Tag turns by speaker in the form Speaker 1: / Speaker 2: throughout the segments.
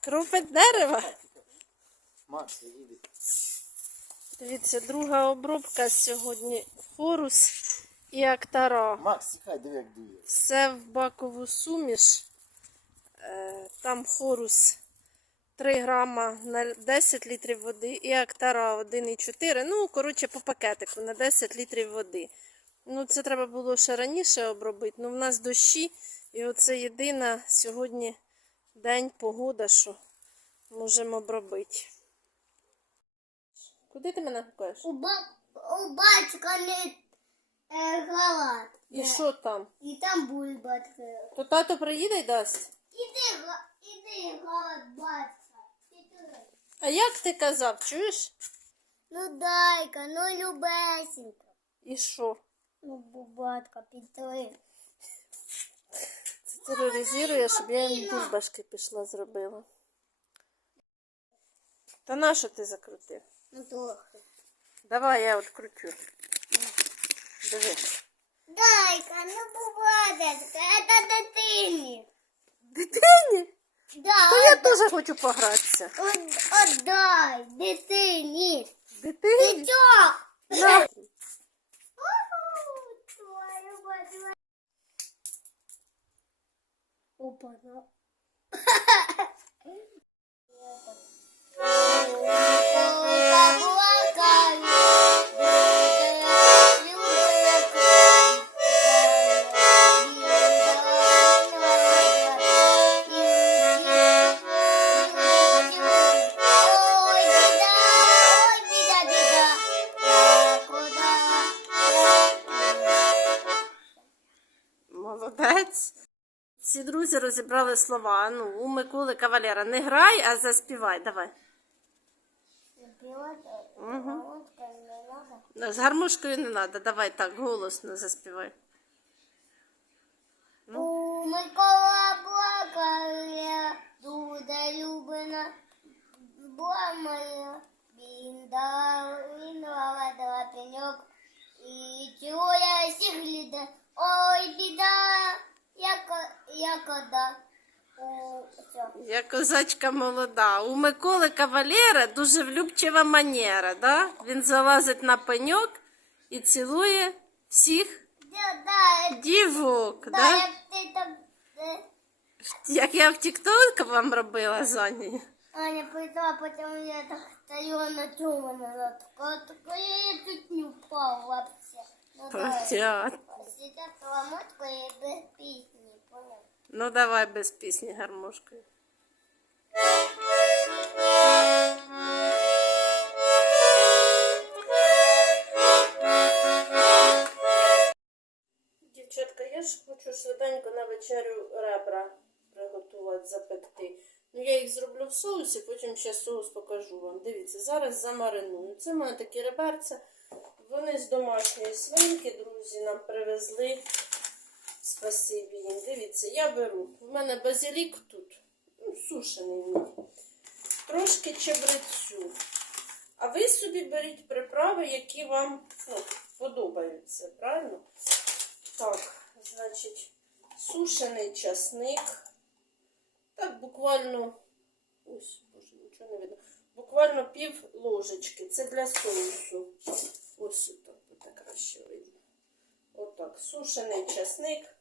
Speaker 1: Крупить дерево.
Speaker 2: Макс, їде.
Speaker 1: Дивіться, друга обробка сьогодні форус і актара.
Speaker 2: Макс, чекай, диви, як дує.
Speaker 1: Все в бакову суміш. Е, Там хорус 3 грама на 10 літрів води і актара 1,4. Ну, коротше, по пакетику на 10 літрів води. Ну, це треба було ще раніше обробити. Ну, в нас дощі, і оце єдина сьогодні день, погода, що можемо обробити. Куди ти мене гукаєш?
Speaker 3: У, ба... у батька не е, галат.
Speaker 1: І що там?
Speaker 3: І там бульба відкрила.
Speaker 1: То тато приїде й дасть.
Speaker 3: Іди, га- іди, галат, батька. Іди.
Speaker 1: А як ти казав, чуєш?
Speaker 3: Ну дай-ка, ну любесенька.
Speaker 1: І що?
Speaker 3: Ну, бубатка, підтри.
Speaker 1: Це тероризує, щоб я їм бульбашки пішла зробила. Та на що ти закрутив?
Speaker 3: Ну трохи.
Speaker 1: Давай я откручу. Диви.
Speaker 3: Дай-ка, ну бубаточка, это дитині.
Speaker 1: Дитині?
Speaker 3: Да,
Speaker 1: Та я теж хочу погратися.
Speaker 3: от, отдай, дитині.
Speaker 1: Дитині? Upodo. друзі розібрали слова. Ну, у Миколи Кавалера. Не грай, а заспівай. Давай. Ну, З гармошкою не треба. Давай так, голосно заспівай.
Speaker 3: У Микола плакає, дуже любина, була моя, він дав, він дала пеньок, і чує всіх людей, ой, біда, як, як ода. У, все.
Speaker 1: Я козачка молода. У Миколи Кавалєра дуже влюбчива манера, да? Він залазить на пеньок і цілує всіх дівок,
Speaker 3: да,
Speaker 1: да?
Speaker 3: як ти там, е,
Speaker 1: Як я в тікток вам робила Зані.
Speaker 3: Аня прийшла, потім я так стою на цьому назад. Я чуть не упал вообще. Ну, давай.
Speaker 1: Потят.
Speaker 3: Сейчас и без песни, понял?
Speaker 1: Ну давай без пісні гармошкою. Дівчатка, я ж хочу швиденько на вечерю ребра приготувати, запекти. Ну, я їх зроблю в соусі, потім ще соус покажу вам. Дивіться, зараз замариную. Це в мене такі реберця. Вони з домашньої свинки, друзі, нам привезли. Спасибі їм. Дивіться, я беру. У мене базилік тут, ну, сушений мій. Трошки чебрецю. А ви собі беріть приправи, які вам ну, подобаються, правильно? Так, значить, сушений часник. Так, буквально. Ось, боже, нічого не видно. Буквально пів ложечки. Це для соусу. Ось так буде краще видно. Отак. Сушений часник.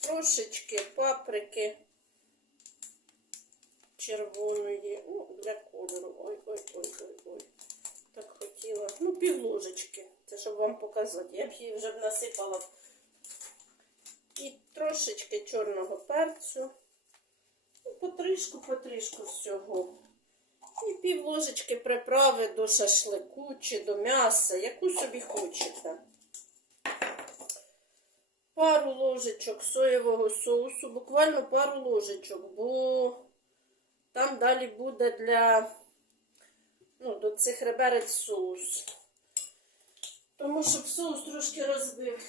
Speaker 1: Трошечки паприки червоної. Ну, для кольору. Ой, ой, ой, ой, ой. Так хотіла. Ну, пів ложечки. Це щоб вам показати. Я б її вже насипала. І трошечки чорного перцю. Ну, потрішку, потрішку всього. І пів ложечки приправи до шашлику чи до м'яса, яку собі хочете. Пару ложечок соєвого соусу, буквально пару ложечок, бо там далі буде для ну, до цих реберець соус. Тому щоб соус трошки розбив.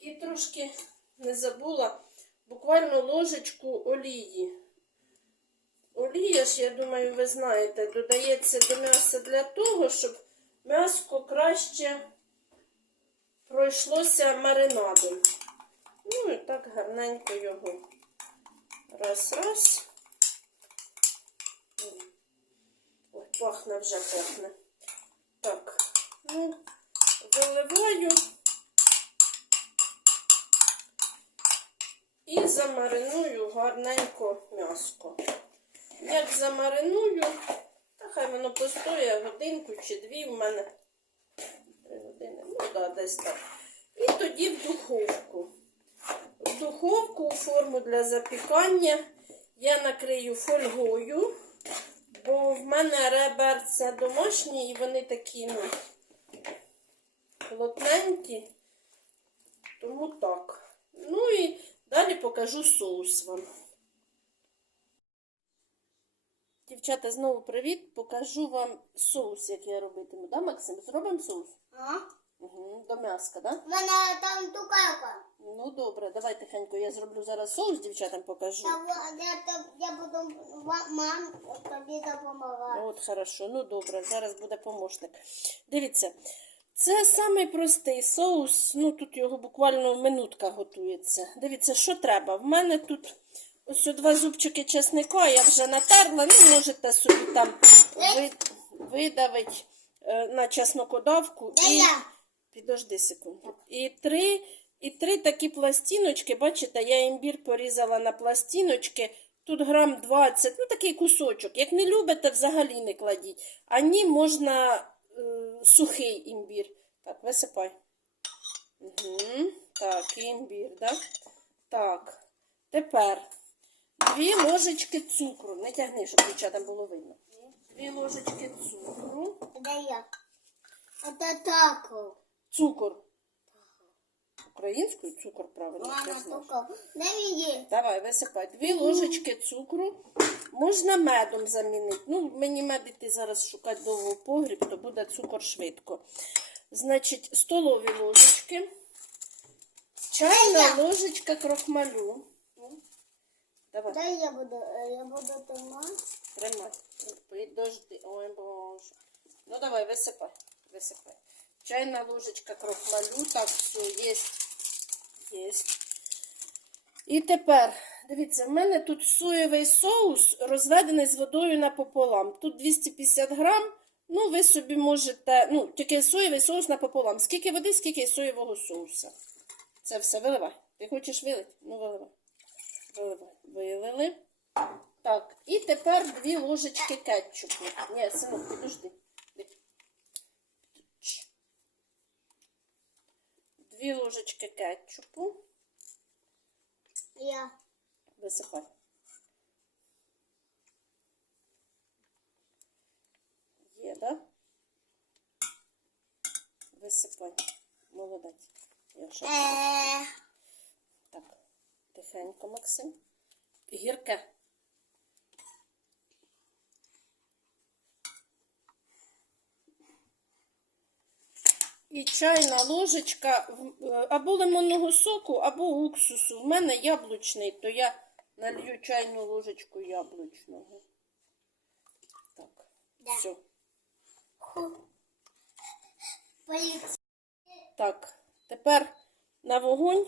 Speaker 1: І трошки не забула буквально ложечку олії. Олія ж, я думаю, ви знаєте, додається до м'яса для того, щоб м'ясо краще пройшлося маринадом. Ну і так гарненько його раз-раз. пахне вже пахне. Так, ну, виливаю і замариную гарненько м'яско. Як замариную, та хай воно постоє годинку чи дві в мене. Три години, ну так, да, десь так. І тоді в духовку. Духовку у форму для запікання я накрию фольгою, бо в мене реберця домашні і вони такі, ну, плотненькі. Тому так. Ну і далі покажу соус вам. Дівчата, знову привіт. Покажу вам соус, як я робитиму. Да, Максим? Зробимо соус?
Speaker 3: А?
Speaker 1: Угу, до м'яска, да?
Speaker 3: В мене там тукалка.
Speaker 1: Ну добре, давай тихенько. Я зроблю зараз соус, дівчатам покажу.
Speaker 3: Я, я, я, буду мам тобі допомагати.
Speaker 1: От хорошо, ну добре, зараз буде помощник. Дивіться, це самий простий соус. Ну тут його буквально минутка готується. Дивіться, що треба. В мене тут ось два зубчики чесника, я вже натерла. Ну, можете собі там ви, видавити е, на чеснокодавку.
Speaker 3: Я?
Speaker 1: Підожди секунду. І три, і три такі пластиночки, бачите, я імбір порізала на пластиночки. Тут грам 20, ну такий кусочок. Як не любите, взагалі не кладіть. А ні, можна е, сухий імбір. Так, висипай. Угу. Так, імбір, да? Так. Тепер дві ложечки цукру. Не тягни, щоб дівчатам було видно. Дві ложечки цукру.
Speaker 3: Де я? Це тако.
Speaker 1: Цукор. Українською цукор правильно.
Speaker 3: Мама. Де він є?
Speaker 1: Давай, висипай. Дві ложечки цукру. Можна медом замінити. Ну, мені мед іти зараз шукати довго погріб, то буде цукор швидко. Значить, столові ложечки. Чайна ложечка крохмалю. Ну, Давай,
Speaker 3: Де я буду? Е, Я буду тримати.
Speaker 1: тримай. Підожди. Ой, боже. Ну, давай, висипай. Висипай. Чайна ложечка крохмалю. Так, все, є. Є. І тепер, дивіться, в мене тут соєвий соус розведений з водою напополам. Тут 250 грам. Ну, ви собі можете, ну, тільки соєвий соус напополам. Скільки води, скільки соєвого соуса. Це все виливай. Ти хочеш вилити? Ну, виливай. Виливай. Вилили. Так, і тепер дві ложечки кетчупу. Ні, синок, підожди. Дві ложечки кетчупу.
Speaker 3: Я.
Speaker 1: Висипай. Є, да? Висипай. Молодець. Я ще
Speaker 3: Е,
Speaker 1: так. Тихенько, Максим. Гірке. І чайна ложечка е, або лимонного соку, або уксусу. В мене яблучний, то я налью чайну ложечку яблучного. Так,
Speaker 3: Да.
Speaker 1: все. Так, тепер на вогонь.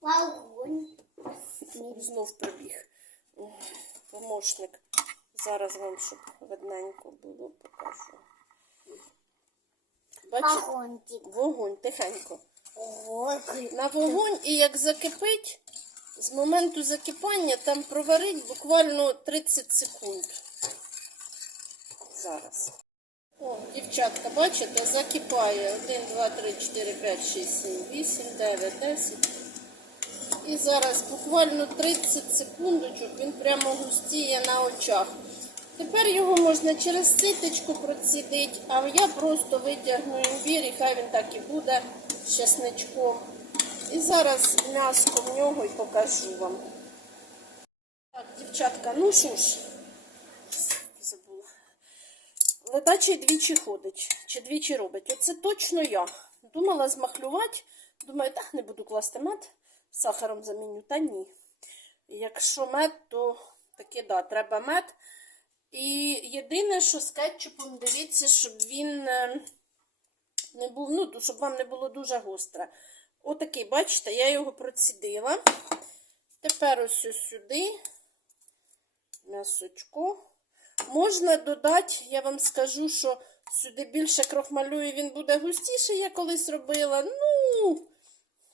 Speaker 3: Вогонь.
Speaker 1: Знов прибіг. Помощник. Зараз вам, щоб видненько було, покажу. Бачите?
Speaker 3: Вагончик.
Speaker 1: Вогонь, тихенько.
Speaker 3: Вогонь.
Speaker 1: На вогонь і як закипить, з моменту закипання там проварить буквально 30 секунд. Зараз. О, дівчатка, бачите, закипає. 1, 2, 3, 4, 5, 6, 7, 8, 9, 10. І зараз буквально 30 секундочок він прямо густіє на очах. Тепер його можна через ситочку процідити, а я просто витягну імбір і хай він так і буде з чесничком. І зараз м'яско в нього і покажу вам. Так, дівчатка, ну що ж, забула. Ледачий двічі ходить, чи двічі робить. Оце точно я. Думала змахлювати. Думаю, так не буду класти мед, сахаром заміню, та ні. Якщо мед, то таки да, треба мед. І єдине, що з кетчупом, дивіться, щоб він е, не був, ну, щоб вам не було дуже гостре. Отакий, бачите, я його процідила. Тепер ось ось сюди м'ясочко. Можна додати, я вам скажу, що сюди більше крохмалю і він буде густіший, я колись робила. Ну,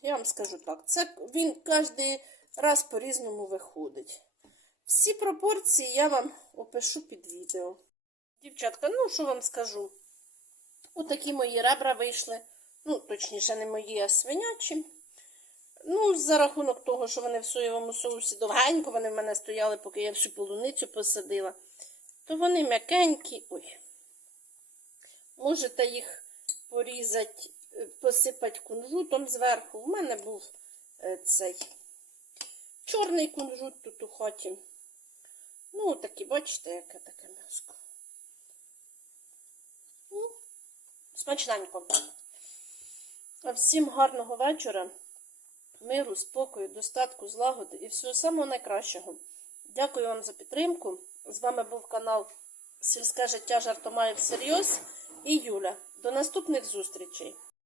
Speaker 1: я вам скажу так, це він кожен раз по-різному виходить. Всі пропорції я вам опишу під відео. Дівчатка, ну що вам скажу? Отакі мої ребра вийшли. Ну, точніше, не мої, а свинячі. Ну, за рахунок того, що вони в соєвому соусі довгенько, вони в мене стояли, поки я всю полуницю посадила, то вони м'якенькі. Ой. Можете їх порізати, е, посипати кунжутом зверху. У мене був е, цей чорний кунжут тут у хаті. Ну, такі, бачите, яке таке м'яско. Ну, Смачненько. Всім гарного вечора, миру, спокою, достатку, злагоди і всього самого найкращого. Дякую вам за підтримку. З вами був канал Сільське життя Жартомаєв всерйоз і Юля. До наступних зустрічей!